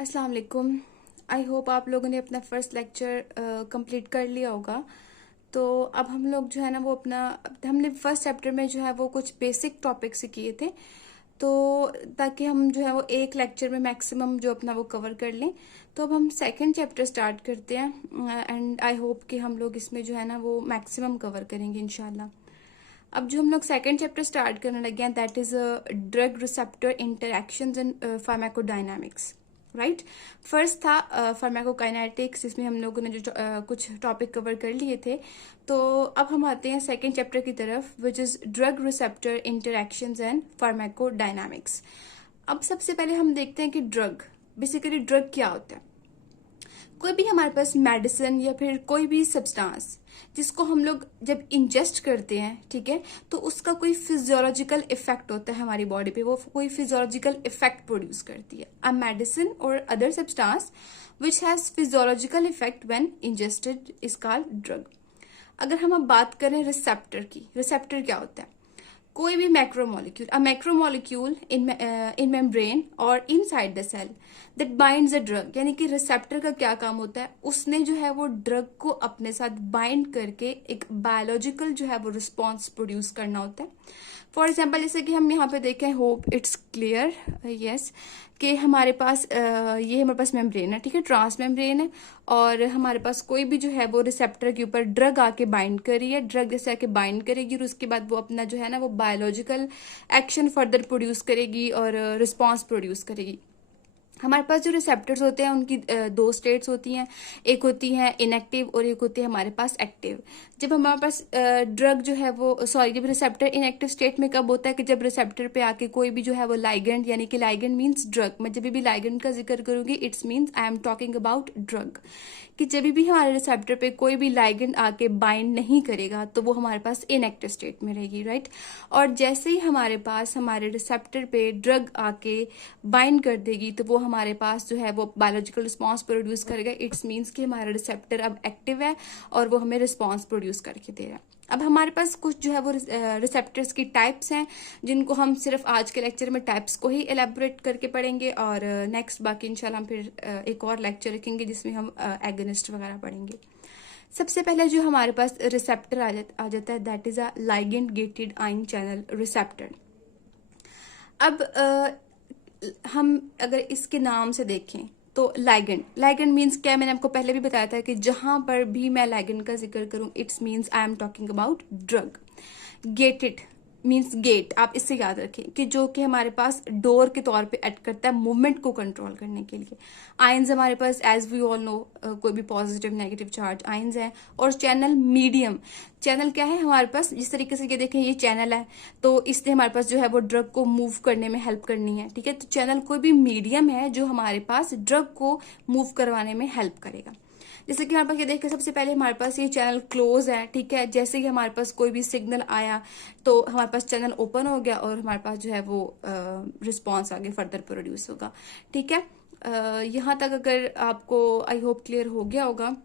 अस्सलाम वालेकुम। I hope आप लोगों ने अपना फर्स्ट लेक्चर कंप्लीट कर लिया होगा। तो अब हम लोग जो है ना वो अपना हमने फर्स्ट चैप्टर में जो है वो कुछ बेसिक टॉपिक से किए थे, तो ताकि हम जो है वो एक लेक्चर में मैक्सिमम जो अपना वो कवर कर लें। तो अब हम सेकंड चैप्टर स्टार्ट करते हैं एंड आई होप कि हम लोग इसमें जो है ना वो मैक्सिमम कवर करेंगे इंशाल्लाह। अब जो हम लोग सेकंड चैप्टर स्टार्ट करने लगे हैं that is drug receptor interactions in pharmacodynamics, right. First था फार्माकोकाइनेटिक्स, जिसमें हम लोगों ने जो कुछ टॉपिक कवर कर लिए थे। तो अब हम आते हैं सेकंड चैप्टर की तरफ, which is drug receptor interactions and pharmacodynamics. अब सबसे पहले हम देखते हैं कि ड्रग, बेसिकली ड्रग क्या होता है। कोई भी हमारे पास मेडिसिन या फिर कोई भी सब्सटेंस जिसको हम लोग जब इंजेस्ट करते हैं, ठीक है, तो उसका कोई फिजियोलॉजिकल इफेक्ट होता है हमारी बॉडी पे, वो कोई फिजियोलॉजिकल इफेक्ट प्रोड्यूस करती है। अ मेडिसिन और other substance which has physiological effect when ingested is called drug. अगर हम अब बात करें रिसेप्टर की, रिसेप्टर क्या होता है। कोई भी macromolecule, a macromolecule in membrane और inside the cell that binds a drug, यानी कि रिसेप्टर का क्या काम होता है, उसने जो है वो ड्रग को अपने साथ बाइंड करके एक बायोलॉजिकल जो है वो रिस्पॉन्स प्रोड्यूस करना होता है। फॉर एग्जाम्पल जैसे कि हम यहाँ पे देखें, होप इट्स क्लियर, यस, कि हमारे पास ये हमारे पास मेम्ब्रेन है, ठीक है, ट्रांस मेम्ब्रेन है, और हमारे पास कोई भी जो है वो रिसेप्टर के ऊपर ड्रग आके बाइंड कर रही है, ड्रग जैसे आके बाइंड करेगी और उसके बाद वो अपना जो है ना वो बायोलॉजिकल एक्शन फर्दर प्रोड्यूस करेगी और रिस्पॉन्स प्रोड्यूस करेगी। हमारे पास जो रिसेप्टर्स होते हैं उनकी दो स्टेट्स होती हैं, एक होती है इनएक्टिव और एक होती है हमारे पास एक्टिव। जब हमारे पास ड्रग जो है वो जब रिसेप्टर इनएक्टिव स्टेट में कब होता है कि जब रिसेप्टर पे आके कोई भी जो है वो लाइगेंड, यानी कि लाइगेंड मींस ड्रग, मैं जब भी लाइगेंड का जिक्र करूंगी it's means I am talking about drug, कि जब भी हमारे रिसेप्टर पे कोई भी लाइगेंड आके बाइंड नहीं करेगा तो वो हमारे पास इनएक्टिव स्टेट में रहेगी, राइट। और जैसे ही हमारे पास हमारे रिसेप्टर पे ड्रग आके बाइंड कर देगी तो वो हमारे पास जो है वो बायोलॉजिकल रिस्पॉन्स प्रोड्यूस करेगा। इट्स मीन्स कि हमारा रिसेप्टर अब एक्टिव है और वो हमें रिस्पॉन्स प्रोड्यूस करके दे रहा है। अब हमारे पास कुछ जो है वो रिसेप्टर्स की टाइप्स हैं, जिनको हम सिर्फ आज के लेक्चर में टाइप्स को ही एलेबोरेट करके पढ़ेंगे, और नेक्स्ट बाकी इंशाल्लाह हम फिर एक और लेक्चर रखेंगे जिसमें हम एगोनिस्ट वगैरह पढ़ेंगे। सबसे पहले जो हमारे पास रिसेप्टर आ जाता है that is a ligand gated ion channel receptor. अब हम अगर इसके नाम से देखें तो लाइगेंड, लाइगेंड मीन्स क्या, मैंने आपको पहले भी बताया था कि जहां पर भी मैं लाइगेंड का जिक्र करूं it's means I am talking about drug. Gated means gate, आप इससे याद रखें कि जो कि हमारे पास डोर के तौर पे एक्ट करता है मूवमेंट को कंट्रोल करने के लिए। आयंस हमारे पास एज वी ऑल नो कोई भी पॉजिटिव नेगेटिव चार्ज आयंस है। और चैनल मीडियम, चैनल क्या है हमारे पास, जिस तरीके से ये देखें ये चैनल है, तो इसने हमारे पास जो है वो ड्रग को मूव करने में हेल्प करनी है, ठीक है। तो चैनल कोई भी मीडियम है जो हमारे पास ड्रग को मूव करवाने में हेल्प करेगा। जैसे कि हमारे पास ये देखिए, सबसे पहले हमारे पास ये चैनल क्लोज है, ठीक है। जैसे ही हमारे पास कोई भी सिग्नल आया तो हमारे पास चैनल ओपन हो गया और हमारे पास जो है वो रिस्पॉन्स आगे फर्दर प्रोड्यूस होगा, ठीक है। यहाँ तक अगर आपको आई होप क्लियर हो गया होगा।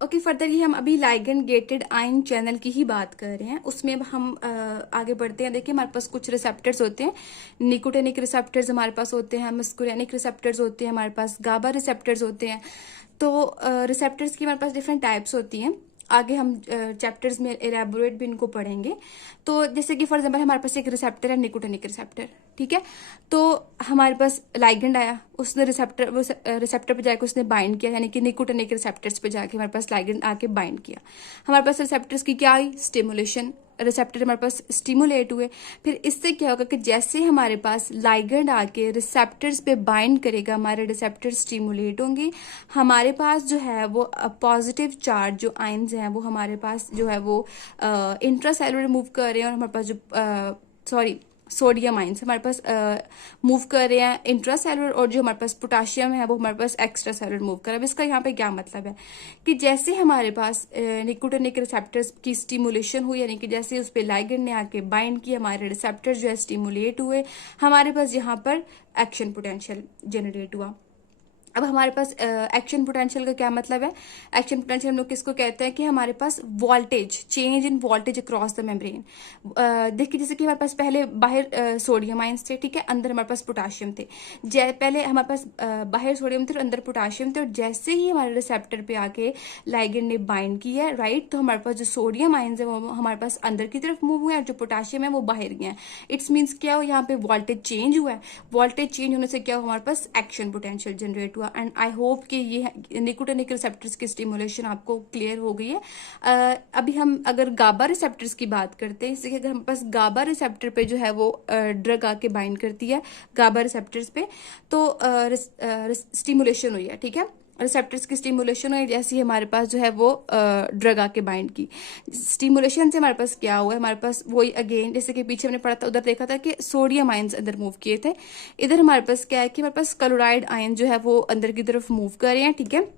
ओके, फर्दर ये हम अभी लाइगेंड गेटेड आयन चैनल की ही बात कर रहे हैं, उसमें अब हम आगे बढ़ते हैं। देखिए हमारे पास कुछ रिसेप्टर्स होते हैं, निकोटेनिक रिसेप्टर्स हमारे पास होते हैं, मस्कुरेनिक रिसेप्टर्स होते हैं, हमारे पास गाबा रिसेप्टर्स होते हैं। तो रिसेप्टर्स की हमारे पास डिफरेंट टाइप्स होती हैं, आगे हम चैप्टर्स में एलैबोरेट भी इनको पढ़ेंगे। तो जैसे कि फॉर एग्जांपल हमारे पास एक रिसेप्टर है निकोटेनिक रिसेप्टर, ठीक है। तो हमारे पास लाइगेंड आया, उसने रिसेप्टर पे जाके उसने बाइंड किया, यानी कि निकोटेनिक रिसेप्टर्स पे जाके हमारे पास लाइगेंड आके बाइंड किया। हमारे पास रिसेप्टर्स की क्या आई, स्टिमुलेशन, रिसेप्टर हमारे पास स्टिमुलेट हुए। फिर इससे क्या होगा कि जैसे हमारे पास लाइगेंड आके रिसेप्टर्स पे बाइंड करेगा, हमारे रिसेप्टर स्टिमुलेट होंगे, हमारे पास जो है वो पॉजिटिव चार्ज जो आयंस हैं वो हमारे पास जो है वो इंट्रासेलुलर मूव कर रहे हैं, और हमारे पास जो सोडियम आयंस हमारे पास मूव कर रहे हैं इंट्रासेलुलर, और जो हमारे पास पोटाशियम है वो हमारे पास एक्स्ट्रा सेलुलर मूव कर रहा है। इसका यहाँ पे क्या मतलब है कि जैसे हमारे पास निकोटिनिक रिसेप्टर्स की स्टिमुलेशन हुई, यानी कि जैसे उस पर लाइगेंड ने आके बाइंड किया, हमारे रिसेप्टर्स जो है स्टिमुलेट हुए, हमारे पास यहाँ पर एक्शन पोटेंशियल जनरेट हुआ। अब हमारे पास एक्शन पोटेंशियल का क्या मतलब है? एक्शन पोटेंशियल हम लोग किसको कहते हैं कि हमारे पास voltage, change in voltage across the membrane. देखिए जैसे कि हमारे पास पहले बाहर सोडियम आयंस थे, ठीक है, अंदर हमारे पास पोटाशियम थे। पहले हमारे पास बाहर सोडियम थे और अंदर पोटाशियम थे, और जैसे ही हमारे रिसेप्टर पे आके लाइगेंड ने बाइंड किया है, राइट, तो हमारे पास जो सोडियम आयंस है वो हमारे पास अंदर की तरफ मूव हुए हैं और जो पोटाशियम है वो बाहर गए हैं। इट्स मीन्स क्या हो, यहाँ पे वोल्टेज चेंज हुआ है। वोल्टेज चेंज होने से क्या हुआ, हमारे पास एक्शन पोटेंशियल जनरेट हुआ। एंड आई होप कि ये निकोटिनिक रिसेप्टर्स की स्टिमुलेशन आपको क्लियर हो गई है। अभी हम अगर गाबा रिसेप्टर्स की बात करते हैं, जैसे कि अगर हमारे पास गाबा रिसेप्टर पे जो है वो ड्रग आके बाइंड करती है गाबा रिसेप्टर्स पे, तो स्टिमुलेशन हुई है, ठीक है, रिसेप्टर्स की स्टिमुलेशन हुई, जैसे ही हमारे पास जो है वो ड्रग आके बाइंड की। स्टिमुलेशन से हमारे पास क्या हुआ है, हमारे पास वही अगेन जैसे कि पीछे हमने पढ़ा था, उधर देखा था कि सोडियम आयंस अंदर मूव किए थे। इधर हमारे पास क्या है कि हमारे पास क्लोराइड आयन जो है वो अंदर की तरफ मूव कर रहे हैं, ठीक है।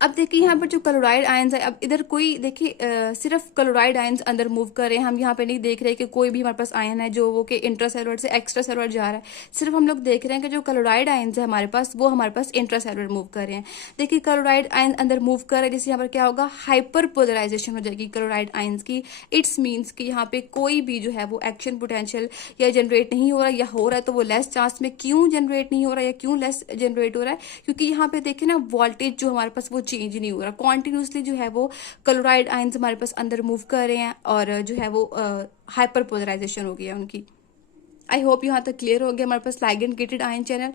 अब देखिए यहाँ पर जो क्लोराइड आयंस है, अब इधर कोई देखिए सिर्फ क्लोराइड आयंस अंदर मूव कर रहे हैं, हम यहाँ पे नहीं देख रहे कि कोई भी हमारे पास आयन है जो वो कि इंट्रासेलुलर से एक्स्ट्रा सेलुलर जा रहा है। सिर्फ हम लोग देख रहे हैं कि जो क्लोराइड आयंस है हमारे पास वो हमारे पास इंट्रासेलुलर मूव कर रहे हैं। देखिए क्लोराइड आयन अंदर मूव कर रहे हैं, जिससे यहाँ पर क्या होगा, हाइपर पोलराइजेशन हो जाएगी क्लोराइड आयंस की। इट्स मीन्स कि यहाँ पे कोई भी जो है वो एक्शन पोटेंशियल या जनरेट नहीं हो रहा, या हो रहा है तो वो लेस चांस में। क्यों जनरेट नहीं हो रहा या क्यों लेस जनरेट हो रहा है? क्योंकि यहाँ पे देखिए ना वोल्टेज जो हमारे पास वो चेंज नहीं हो रहा, कॉन्टिन्यूसली जो है वो क्लोराइड आयंस हमारे पास अंदर मूव कर रहे हैं और जो है वो हाइपर पोलराइजेशन हो गया उनकी। आई होप यहाँ तक क्लियर हो गया हमारे पास ligand gated ion channel.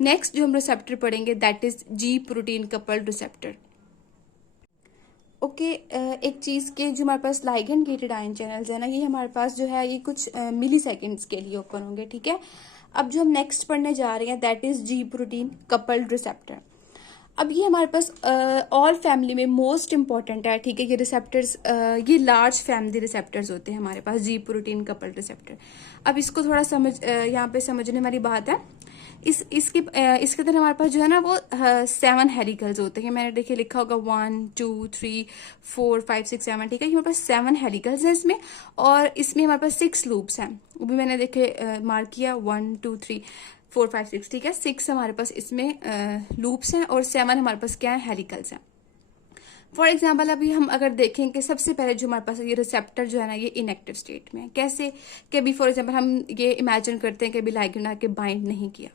Next जो हम रिसेप्टर पढ़ेंगे that is G protein coupled receptor. Okay, एक चीज के जो हमारे पास लाइगेंड गेटेड आयन चैनल्स है ना, ये हमारे पास जो है ये कुछ मिली सेकेंड्स के लिए ओपन होंगे, ठीक है। अब जो हम नेक्स्ट पढ़ने जा रहे हैं that is G protein coupled receptor. अब ये हमारे पास ऑल फैमिली में मोस्ट इंपॉर्टेंट है, ठीक है। ये रिसेप्टर्स ये लार्ज फैमिली रिसेप्टर्स होते हैं हमारे पास, जी प्रोटीन कपल्ड रिसेप्टर। अब इसको थोड़ा यहाँ पे समझने वाली बात है। इसके अंदर हमारे पास जो है ना वो 7 हेलिकल्स होते हैं। मैंने देखिए लिखा होगा 1 2 3 4 5 6 7, ठीक है। ये हमारे पास 7 हेलिकल्स हैं इसमें, और इसमें हमारे पास 6 लूप्स हैं। वो भी मैंने देखे मार्क किया 1 2 3 4 5 6, ठीक है। 6 हमारे पास इसमें लूप्स हैं और 7 हमारे पास क्या है, हेलिकल्स हैं। फॉर एग्जाम्पल अभी हम अगर देखें कि सबसे पहले जो हमारे पास ये रिसेप्टर जो है ना ये इनएक्टिव स्टेट में है। कैसे कि अभी फॉर एग्जाम्पल हम ये इमेजिन करते हैं कि अभी लाइगेंड ने आके बाइंड नहीं किया।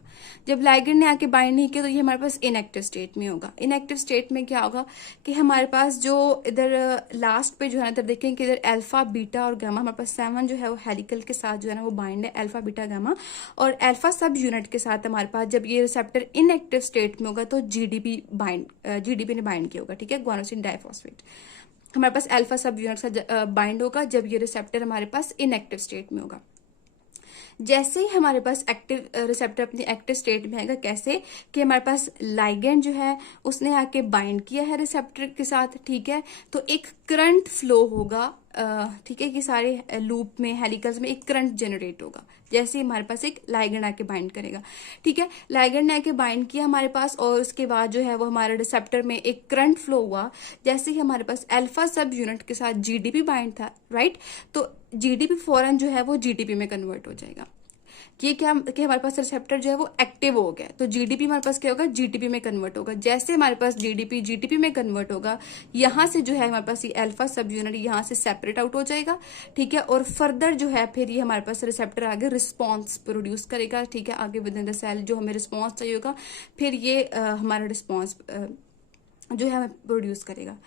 जब लाइगेंड ने आके बाइंड नहीं किया तो ये हमारे पास इनएक्टिव स्टेट में होगा। इनएक्टिव स्टेट में क्या होगा कि हमारे पास जो इधर लास्ट पे जो है ना, इधर देखें कि इधर अल्फा बीटा और गामा हमारे पास 7 जो है वो हेलिकल के साथ जो है ना वो बाइंड है, अल्फा बीटा गामा। और अल्फा सब यूनिट के साथ हमारे पास जब ये रिसेप्टर इनएक्टिव स्टेट में होगा तो जीडीपी ने बाइंड किया होगा, ठीक है, गुआनोसिन डाइफॉस्फेट। हमारे पास अल्फा सब यूनिट से बाइंड होगा जब ये रिसेप्टर हमारे पास इनएक्टिव स्टेट में होगा। जैसे ही हमारे पास एक्टिव रिसेप्टर अपनी एक्टिव स्टेट में आएगा, कैसे कि हमारे पास लाइगेंड जो है उसने आके बाइंड किया है रिसेप्टर के साथ, ठीक है, तो एक करंट फ्लो होगा, ठीक है, कि सारे लूप में हेलिकल्स में एक करंट जनरेट होगा जैसे ही हमारे पास एक लाइगेंड आके बाइंड करेगा, ठीक है। लाइगेंड ने आके बाइंड किया हमारे पास और उसके बाद जो है वो हमारे रिसेप्टर में एक करंट फ्लो हुआ जैसे ही हमारे पास अल्फा सब यूनिट के साथ जीडीपी बाइंड था, राइट। तो जीडीपी फौरन जो है वो जीडीपी में कन्वर्ट हो जाएगा। ये क्या कि हमारे पास रिसेप्टर जो है वो एक्टिव हो गया, तो जीडीपी हमारे पास क्या होगा, जीटीपी में कन्वर्ट होगा। जैसे हमारे पास जीडीपी जीटीपी में कन्वर्ट होगा, यहाँ से जो है हमारे पास ये अल्फा सब यूनिट यहाँ से सेपरेट आउट हो जाएगा, ठीक है। और फर्दर जो है फिर ये हमारे पास रिसेप्टर आगे रिस्पॉन्स प्रोड्यूस करेगा, ठीक है। आगे विद इन द सेल जो हमें रिस्पॉन्स चाहिए होगा फिर ये हमारा रिस्पॉन्स जो है हमें प्रोड्यूस करेगा,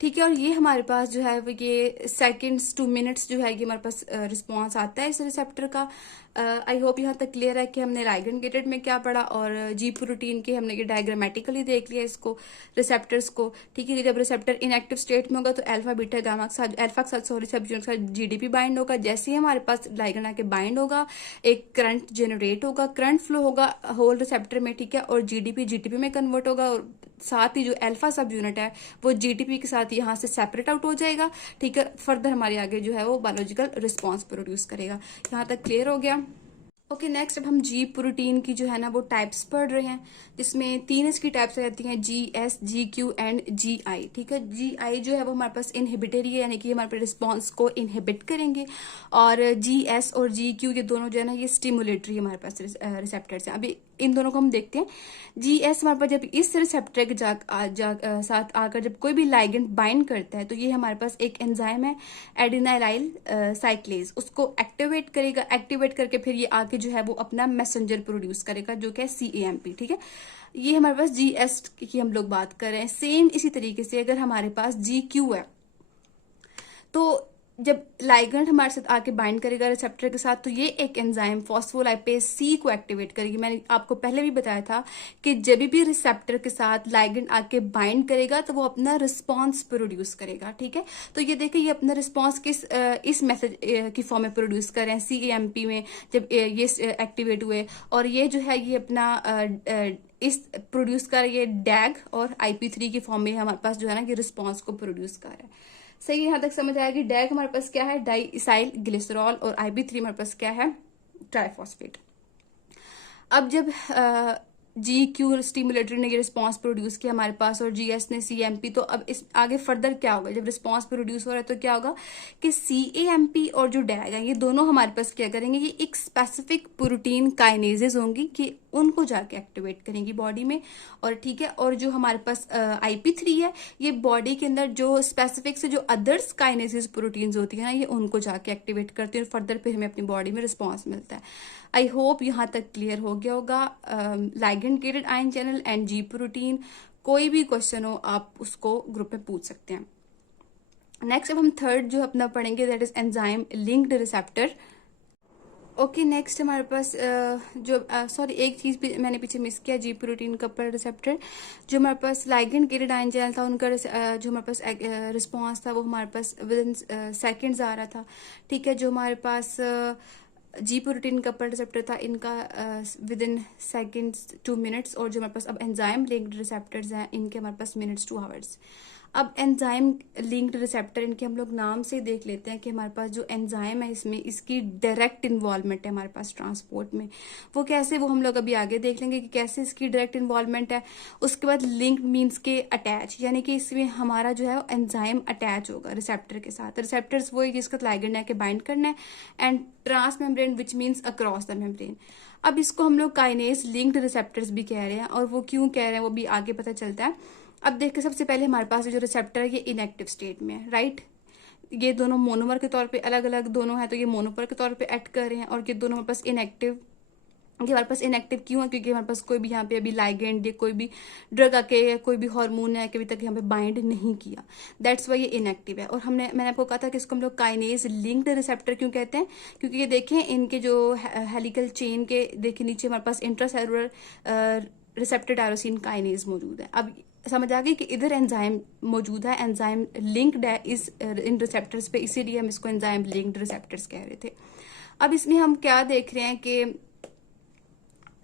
ठीक है। और ये हमारे पास जो है वो ये सेकंड्स टू मिनट्स जो है ये हमारे पास रिस्पॉन्स आता है इस रिसेप्टर का। आई होप यहाँ तक क्लियर है कि हमने लाइगेंड गेटेड में क्या पढ़ा और जी प्रोटीन के हमने ये डायग्रामेटिकली देख लिया इसको, रिसेप्टर्स को, ठीक है। जब रिसेप्टर इनएक्टिव स्टेट में होगा तो अल्फा बीटा गामा के साथ अल्फा के साथ सॉरी सब यूनिट के साथ जीडीपी बाइंड होगा। जैसे ही हमारे पास लाइगेंड आके बाइंड होगा एक करंट जनरेट होगा, करंट फ्लो होगा होल रिसेप्टर में, ठीक है। और जीडीपी जीटीपी में कन्वर्ट होगा और साथ ही जो अल्फा सब यूनिट है वो जीटीपी के साथ यहाँ से सेपरेट आउट हो जाएगा, ठीक है। फर्दर हमारे आगे जो है वो बायोलॉजिकल रिस्पॉन्स प्रोड्यूस करेगा। यहाँ तक क्लियर हो गया। ओके, नेक्स्ट अब हम जी प्रोटीन की जो है ना वो टाइप्स पढ़ रहे हैं, जिसमें 3 इसकी टाइप्स रहती हैं, G S G Q and G I, ठीक है। जी आई जो है वो हमारे पास इनहिबिटरी है, यानी कि हमारे पास रिस्पॉन्स को इनहिबिट करेंगे, और जी एस और जी क्यू ये दोनों जो है ना ये स्टिमुलेटरी हमारे पास रिसेप्टर्स हैं। अभी इन दोनों को हम देखते हैं। जीएस हमारे पास जब इस रिसेप्टर के साथ आकर जब कोई भी लाइगेंड बाइंड करता है तो ये हमारे पास एक एंजाइम है एडिनाइलाइल साइक्लेज, उसको एक्टिवेट करेगा। एक्टिवेट करके फिर ये आके जो है वो अपना मैसेंजर प्रोड्यूस करेगा जो कि है CAMP, ठीक है। ये हमारे पास GS की हम लोग बात कर रहे हैं। सेम इसी तरीके से अगर हमारे पास GQ है तो जब लाइगेंड हमारे साथ आके बाइंड करेगा रिसेप्टर के साथ तो ये एक एंजाइम फॉस्फोलाइपेज C को एक्टिवेट करेगी। मैंने आपको पहले भी बताया था कि जब भी रिसेप्टर के साथ लाइगेंड आके बाइंड करेगा तो वो अपना रिस्पांस प्रोड्यूस करेगा, ठीक है। तो ये देखिए ये अपना रिस्पांस इस मैसेज की फॉर्म में प्रोड्यूस कर रहे हैं CAMP में जब ये एक्टिवेट हुए, और ये जो है ये अपना इस प्रोड्यूस कर ये डैग और IP3 की फॉर्म में हमारे पास जो है ना ये रिस्पांस को प्रोड्यूस कर रहा है। सही, यहां तक समझ आएगी। डैग हमारे पास क्या है, डाई इसाइल ग्लिसरॉल, और IP3 हमारे पास क्या है, ट्राइफॉस्फेट। अब जब GQ स्टिमुलेटरी ने ये रिस्पांस प्रोड्यूस किया हमारे पास और GS ने CAMP, तो अब इस आगे फर्दर क्या होगा, जब रिस्पांस प्रोड्यूस हो रहा है तो क्या होगा कि CAMP और जो डैग है ये दोनों हमारे पास क्या करेंगे, ये एक स्पेसिफिक प्रोटीन काइनेजेस होंगी कि उनको जाके एक्टिवेट करेंगी बॉडी में, और ठीक है। और जो हमारे पास IP3 है ये बॉडी के अंदर जो स्पेसिफिक से जो अदर्स काइनेसिस प्रोटीन्स होती है ना ये उनको जाके एक्टिवेट करती है और फर्दर फिर हमें अपनी बॉडी में रिस्पांस मिलता है। आई होप यहाँ तक क्लियर हो गया होगा। Ligand gated ion channel and G protein, कोई भी क्वेश्चन हो आप उसको ग्रुप में पूछ सकते हैं। नेक्स्ट अब हम थर्ड जो अपना पढ़ेंगे that is enzyme linked receptor. Okay, next हमारे पास सॉरी एक चीज भी मैंने पीछे मिस किया, G प्रोटीन कपल रिसेप्टर। जो हमारे पास लाइगेंड गेटेड आयन चैनल था उनका जो हमारे पास रिस्पांस था वो हमारे पास विद इन सेकेंड्स आ रहा था, ठीक है। जो हमारे पास G प्रोटीन कपल रिसेप्टर था इनका विद इन सेकेंड्स 2 मिनट्स, और जो हमारे पास अब एंजाइम लिंक्ड रिसेप्टर्स हैं इनके हमारे पास मिनट्स 2 आवर्स। अब एंजाइम लिंक्ड रिसेप्टर इनके हम लोग नाम से देख लेते हैं कि हमारे पास जो एंजाइम है इसमें इसकी डायरेक्ट इन्वॉल्वमेंट है हमारे पास ट्रांसपोर्ट में। वो कैसे, वो हम लोग अभी आगे देख लेंगे कि कैसे इसकी डायरेक्ट इन्वॉल्वमेंट है। उसके बाद लिंक्ड मीन्स के अटैच, यानी कि इसमें हमारा जो है एंजाइम अटैच होगा रिसेप्टर के साथ। रिसेप्टर्स वही जिसका लाइगेंड है कि बाइंड करना है, and trans membrane which means across the membrane. अब इसको हम लोग काइनेज लिंक्ड रिसेप्टर्स भी कह रहे हैं, और वो क्यों कह रहे हैं वो भी आगे पता चलता है। अब देखिए सबसे पहले हमारे पास जो रिसेप्टर है ये इनएक्टिव स्टेट में है, राइट। ये दोनों मोनोमर के तौर पे अलग अलग दोनों है, तो ये मोनोमर के तौर पे एक्ट कर रहे हैं, और ये दोनों हमारे पास इनएक्टिव। ये हमारे पास इनएक्टिव क्यों है, क्योंकि हमारे पास कोई भी यहाँ पे अभी लाइगेंड या कोई भी ड्रग आके या कोई भी हार्मोन है कि अभी तक यहाँ पे बाइंड नहीं किया, दैट्स वाई ये इनएक्टिव है। और मैंने आपको कहा था कि इसको हम लोग काइनेज लिंक्ड रिसेप्टर क्यों कहते हैं, क्योंकि ये देखें इनके जो हेलिकल चेन के देखिए नीचे हमारे पास इंट्रासेलुलर रिसेप्टर टायरोसिन काइनेज मौजूद है। अब समझ आ गई कि इधर एंजाइम मौजूद है, एंजाइम लिंक्ड है इस इन रिसेप्टर्स पे, इसीलिए हम इसको एंजाइम लिंक्ड रिसेप्टर्स कह रहे थे। अब इसमें हम क्या देख रहे हैं कि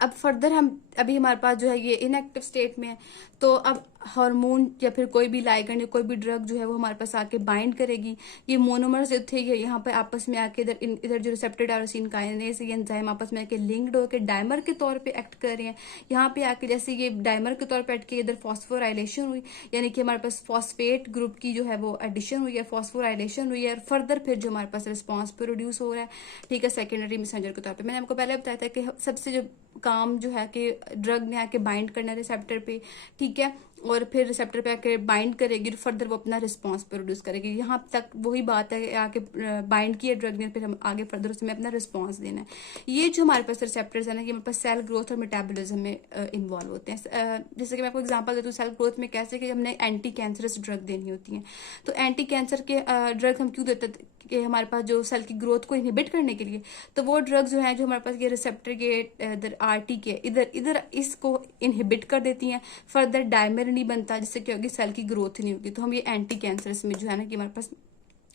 अब फर्दर हम अभी हमारे पास जो है ये इनएक्टिव स्टेट में है, तो अब हार्मोन या फिर कोई भी लाइगेंड या कोई भी ड्रग जो है वो हमारे पास आके बाइंड करेगी। ये मोनोमर्स जो थे ये यहाँ पे आपस में आके इधर जो रिसेप्टर टायरोसिन काइनेज ये एंजाइम आपस में आके लिंक्ड होकर डायमर के तौर पे एक्ट कर रहे हैं। यहाँ पे आके जैसे ये डायमर के तौर पे एक्ट किया, इधर फॉस्फोराइलेशन हुई, यानी कि हमारे पास फॉस्फेट ग्रुप की जो है वो एडिशन हुई है, फॉस्फोराइलेशन हुई है, और फर्दर फिर जो हमारे पास रिस्पॉन्स प्रोड्यूस हो रहा है, ठीक है, सेकेंडरी मैसेंजर के तौर पर। मैंने आपको पहले बताया था कि सबसे जो काम जो है कि ड्रग ने आके बाइंड करना रिसेप्टर पे, ठीक है, और फिर रिसेप्टर पे आके बाइंड करेगी, फर्दर वो अपना रिस्पांस प्रोड्यूस करेगी। यहाँ तक वही बात है, आके बाइंड किया ड्रग ने, फिर हम आगे फर्दर उसमें अपना रिस्पांस देना है। ये जो हमारे पास रिसेप्टर्स है ना, ये हमारे पास सेल ग्रोथ और मेटाबॉलिज्म में इन्वॉल्व होते हैं। जैसे कि मैं आपको एग्जांपल देती हूँ सेल ग्रोथ में, कैसे कि हमने एंटी कैंसरस ड्रग देनी होती है। तो एंटी कैंसर के ड्रग हम क्यों देते कि हमारे पास जो सेल की ग्रोथ को इनहिबिट करने के लिए, तो वो ड्रग्स जो है जो हमारे पास ये रिसेप्टर के इधर RT के इधर इसको इनहिबिट कर देती हैं, फर्दर डायमर नहीं बनता, जिससे क्या होगी सेल की ग्रोथ नहीं होगी। तो हम ये एंटी कैंसरस में जो है ना कि हमारे पास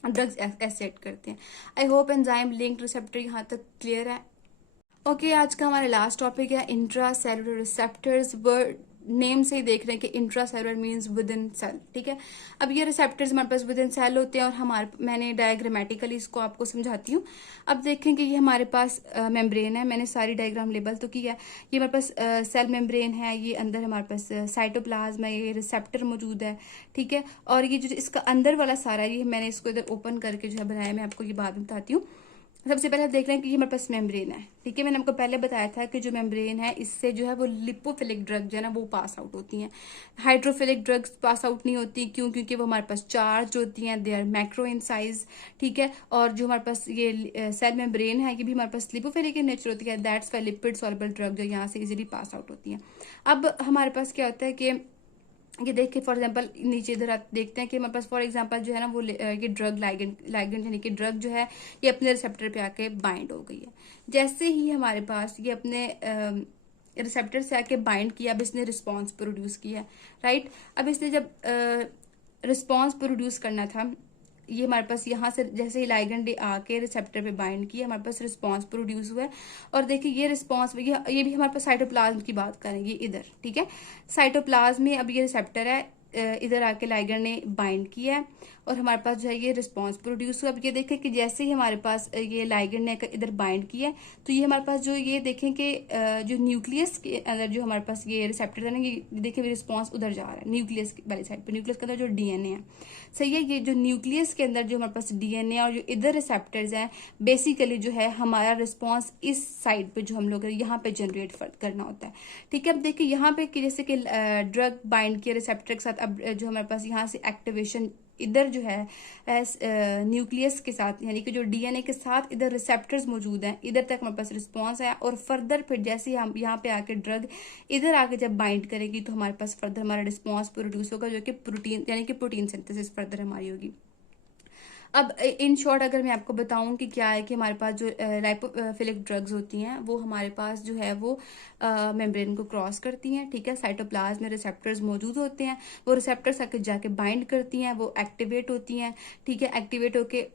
ड्रग्स ऐसे एक्ट करते हैं। I hope enzyme linked receptor यहाँ तक क्लियर है। ओके, आज का हमारा लास्ट टॉपिक है intra cellular receptors. Word name से ही देख रहे हैं कि intra cellular means within cell, ठीक है। अब ये रिसेप्टर्स हमारे पास विद इन सेल होते हैं, और मैंने डायग्रामेटिकली इसको आपको समझाती हूँ। अब देखें कि ये हमारे पास मेम्ब्रेन है, मैंने सारी डायग्राम लेबल तो किया है। ये हमारे पास सेल मेम्ब्रेन है, ये अंदर हमारे पास साइटोप्लाज्म है, ये रिसेप्टर मौजूद है, ठीक है। और ये जो इसका अंदर वाला सारा ये मैंने इसको इधर ओपन करके जो है बनाया, मैं आपको ये बाद में बताती हूँ। सबसे पहले देख रहे हैं कि हमारे पास मेम्ब्रेन है, ठीक है। मैंने आपको पहले बताया था कि जो मेम्ब्रेन है इससे जो है वो लिपोफिलिक ड्रग जो है ना वो पास आउट होती हैं। हाइड्रोफिलिक ड्रग्स पास आउट नहीं होती, क्यों? क्योंकि वो हमारे पास चार्ज होती हैं, they are macro in size, ठीक है। और जो हमारे पास ये सेल मेम्ब्रेन है ये भी हमारे पास लिपोफिलिक इन नेचर होती है, that's why lipid soluble drug जो यहाँ से इजीली पास आउट होती हैं। अब हमारे पास क्या होता है कि ये देखिए फॉर एग्जांपल नीचे इधर आप देखते हैं कि हमारे पास फॉर एग्जांपल जो है ना वो ये ड्रग लाइगेंड लाइगेंड यानी कि ड्रग जो है ये अपने रिसेप्टर पे आके बाइंड हो गई है। जैसे ही हमारे पास ये अपने रिसेप्टर से आके बाइंड किया, अब इसने रिस्पॉन्स प्रोड्यूस किया, राइट। अब इसने जब रिस्पॉन्स प्रोड्यूस करना था, ये हमारे पास यहाँ से जैसे ही लाइगेंड आके रिसेप्टर पे बाइंड किया, हमारे पास रिस्पांस प्रोड्यूस हुआ है। और देखिए ये रिस्पांस ये भी हमारे पास साइटोप्लाज्म की बात करेंगे इधर, ठीक है। साइटोप्लाज्म में अब ये रिसेप्टर है, इधर आके लाइगेंड ने बाइंड किया है और हमारे पास जो है ये रिस्पांस प्रोड्यूस हुआ। अब ये देखें कि जैसे ही हमारे पास ये लाइगेंड ने इधर बाइंड किया है तो ये हमारे पास जो ये देखें कि जो न्यूक्लियस के अंदर जो हमारे पास ये रिसेप्टर है ना, ये देखिए रिस्पांस उधर जा रहा है न्यूक्लियस वाली साइड पे। न्यूक्लियस के अंदर जो डीएनए है, सही है। ये जो न्यूक्लियस के अंदर जो हमारे पास डीएनए और जो इधर रिसेप्टर्स हैं, बेसिकली जो है हमारा रिस्पांस इस साइड पे जो हम लोग यहाँ पे जनरेट करना होता है, ठीक है। अब देखिए यहाँ पे कि जैसे कि ड्रग बाइंड किया रिसेप्टर के साथ, अब जो हमारे पास यहाँ से एक्टिवेशन इधर जो है न्यूक्लियस के साथ यानी कि जो डीएनए के साथ इधर रिसेप्टर्स मौजूद हैं, इधर तक हमारे पास रिस्पांस है। और फर्दर फिर जैसे ही हम यहाँ पे आके ड्रग इधर आके जब बाइंड करेगी तो हमारे पास फर्दर हमारा रिस्पांस प्रोड्यूस होगा, जो कि प्रोटीन यानी कि प्रोटीन सिंथेसिस फर्दर हमारी होगी। अब इन शॉर्ट अगर मैं आपको बताऊं कि क्या है कि हमारे पास जो लाइपोफिलिक ड्रग्स होती हैं वो हमारे पास जो है वो मेम्ब्रेन को क्रॉस करती हैं, ठीक है। साइटोप्लाज्म में रिसेप्टर्स मौजूद होते हैं, वो रिसेप्टर्स आके जाके बाइंड करती हैं, वो एक्टिवेट होती हैं, ठीक है। एक्टिवेट होके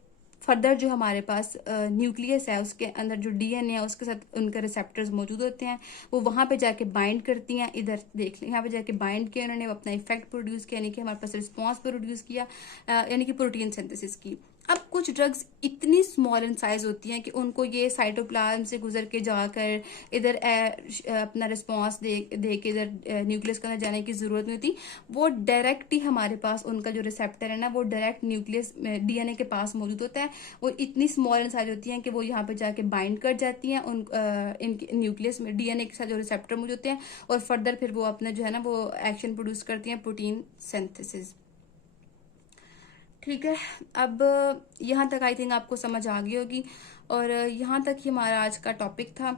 फर्दर जो हमारे पास न्यूक्लियस है उसके अंदर जो डीएनए है उसके साथ उनके रिसेप्टर्स मौजूद होते हैं, वो वहां पे जाके बाइंड करती हैं। इधर देख लें यहाँ पे जाके बाइंड किया उन्होंने, अपना इफेक्ट प्रोड्यूस किया यानी कि हमारे पास रिस्पॉन्स प्रोड्यूस किया, यानी कि प्रोटीन सिंथेसिस की। अब कुछ ड्रग्स इतनी स्मॉल इन साइज होती हैं कि उनको ये साइटोप्लाज्म से गुजर के जाकर इधर अपना रिस्पॉन्स दे के इधर न्यूक्लियस के अंदर जाने की जरूरत नहीं होती। वो डायरेक्ट ही हमारे पास उनका जो रिसेप्टर है ना वो डायरेक्ट न्यूक्लियस डीएनए के पास मौजूद होता है। वो इतनी स्मॉल इन साइज होती हैं कि वो यहाँ पे जाके बाइंड कर जाती हैं उन इनके न्यूक्लियस में डीएनए के साथ जो रिसेप्टर मौजूद होते हैं, और फर्दर फिर वो अपना जो है ना वो एक्शन प्रोड्यूस करती हैं, प्रोटीन सिंथेसिस, ठीक है। अब यहाँ तक आई थिंक आपको समझ आ गई होगी, और यहाँ तक ही हमारा आज का टॉपिक था।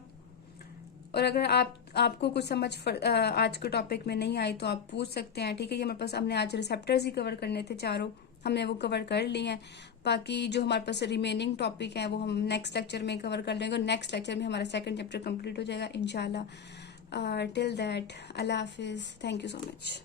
और अगर आपको कुछ समझ आज के टॉपिक में नहीं आई तो आप पूछ सकते हैं, ठीक है। ये हमारे पास हमने आज रिसेप्टर्स ही कवर करने थे, चारों हमने वो कवर कर लिए हैं। बाकी जो हमारे पास रिमेनिंग टॉपिक है वो हम नेक्स्ट लेक्चर में कवर कर लेंगे। नेक्स्ट लेक्चर में हमारा सेकंड चैप्टर कंप्लीट हो जाएगा इंशाल्लाह। Till that Allah Hafiz, thank you so much.